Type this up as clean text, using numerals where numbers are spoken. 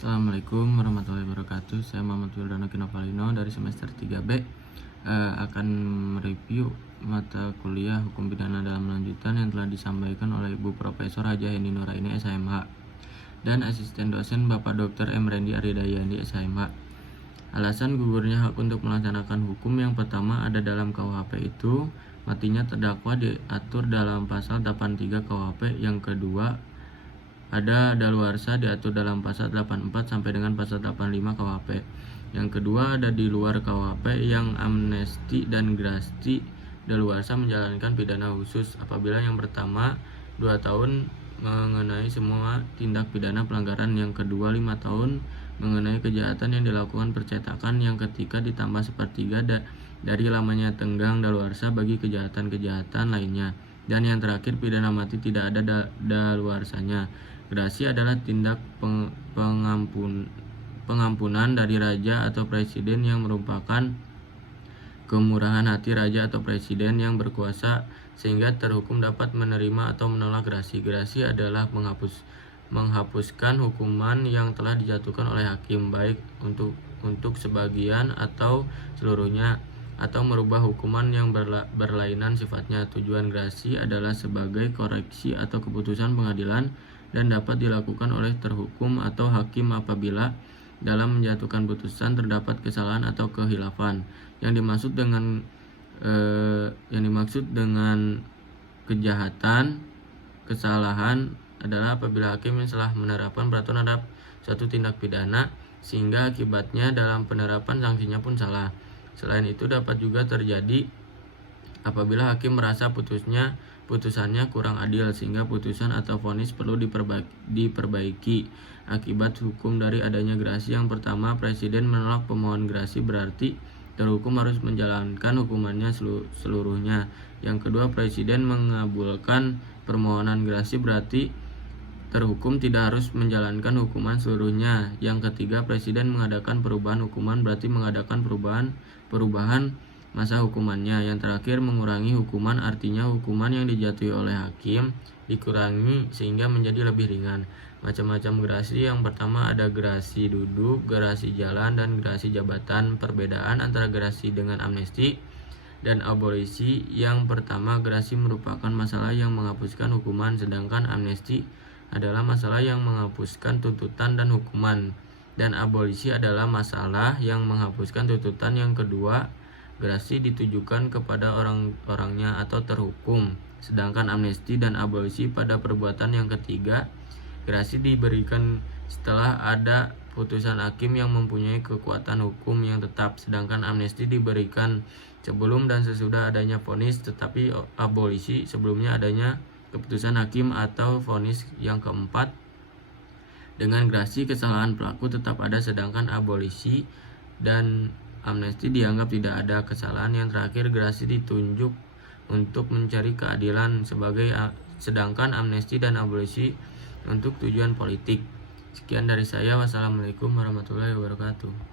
Assalamualaikum warahmatullahi wabarakatuh. Saya Muhammad Wildana Kinopalino dari semester 3B akan mereview mata kuliah Hukum Pidana dalam lanjutan yang telah disampaikan oleh Ibu Profesor Haja Hendi Nuraini SHMH dan asisten dosen Bapak Dr. M. Rendi Aridayandi SHMH. Alasan gugurnya hak untuk melaksanakan hukum yang pertama ada dalam KUHP itu matinya terdakwa diatur dalam pasal 83 KUHP. Yang kedua, ada daluarsa diatur dalam pasal 84 sampai dengan pasal 85 KUHP. Yang kedua, ada di luar KUHP yang amnesti dan grasi daluarsa menjalankan pidana khusus apabila yang pertama 2 tahun mengenai semua tindak pidana pelanggaran, yang kedua 5 tahun mengenai kejahatan yang dilakukan percetakan, yang ketiga ditambah sepertiga dari lamanya tenggang daluarsa bagi kejahatan-kejahatan lainnya, dan yang terakhir pidana mati tidak ada daluarsanya. Grasi adalah tindak pengampunan dari raja atau presiden yang merupakan kemurahan hati raja atau presiden yang berkuasa sehingga terhukum dapat menerima atau menolak grasi. Grasi adalah menghapuskan hukuman yang telah dijatuhkan oleh hakim, baik untuk sebagian atau seluruhnya, atau merubah hukuman yang berlainan sifatnya. Tujuan grasi adalah sebagai koreksi atau keputusan pengadilan dan dapat dilakukan oleh terhukum atau hakim apabila dalam menjatuhkan putusan terdapat kesalahan atau kehilafan. Yang dimaksud dengan kejahatan, kesalahan adalah apabila hakim yang telah menerapkan peraturan terhadap suatu tindak pidana sehingga akibatnya dalam penerapan sanksinya pun salah. Selain itu dapat juga terjadi apabila hakim merasa putusannya kurang adil sehingga putusan atau vonis perlu diperbaiki akibat hukum dari adanya grasi. Yang pertama, presiden menolak pemohon grasi berarti terhukum harus menjalankan hukumannya seluruhnya. Yang kedua, presiden mengabulkan permohonan grasi berarti terhukum tidak harus menjalankan hukuman seluruhnya. Yang ketiga, presiden mengadakan perubahan hukuman berarti mengadakan perubahan masa hukumannya. Yang terakhir, mengurangi hukuman artinya hukuman yang dijatuhi oleh hakim dikurangi sehingga menjadi lebih ringan. Macam-macam grasi, yang pertama ada grasi duduk, grasi jalan, dan grasi jabatan. Perbedaan antara grasi dengan amnesti dan abolisi: yang pertama, grasi merupakan masalah yang menghapuskan hukuman, sedangkan amnesti adalah masalah yang menghapuskan tuntutan dan hukuman, dan abolisi adalah masalah yang menghapuskan tuntutan. Yang kedua, grasi ditujukan kepada orang-orangnya atau terhukum, sedangkan amnesti dan abolisi pada perbuatan. Yang ketiga, grasi diberikan setelah ada putusan hakim yang mempunyai kekuatan hukum yang tetap, sedangkan amnesti diberikan sebelum dan sesudah adanya vonis, tetapi abolisi sebelumnya adanya keputusan hakim atau vonis. Yang keempat, dengan grasi kesalahan pelaku tetap ada, sedangkan abolisi dan amnesti dianggap tidak ada kesalahan. Yang terakhir, grasi ditunjuk untuk mencari keadilan sedangkan amnesti dan abolisi untuk tujuan politik. Sekian dari saya. Wassalamualaikum warahmatullahi wabarakatuh.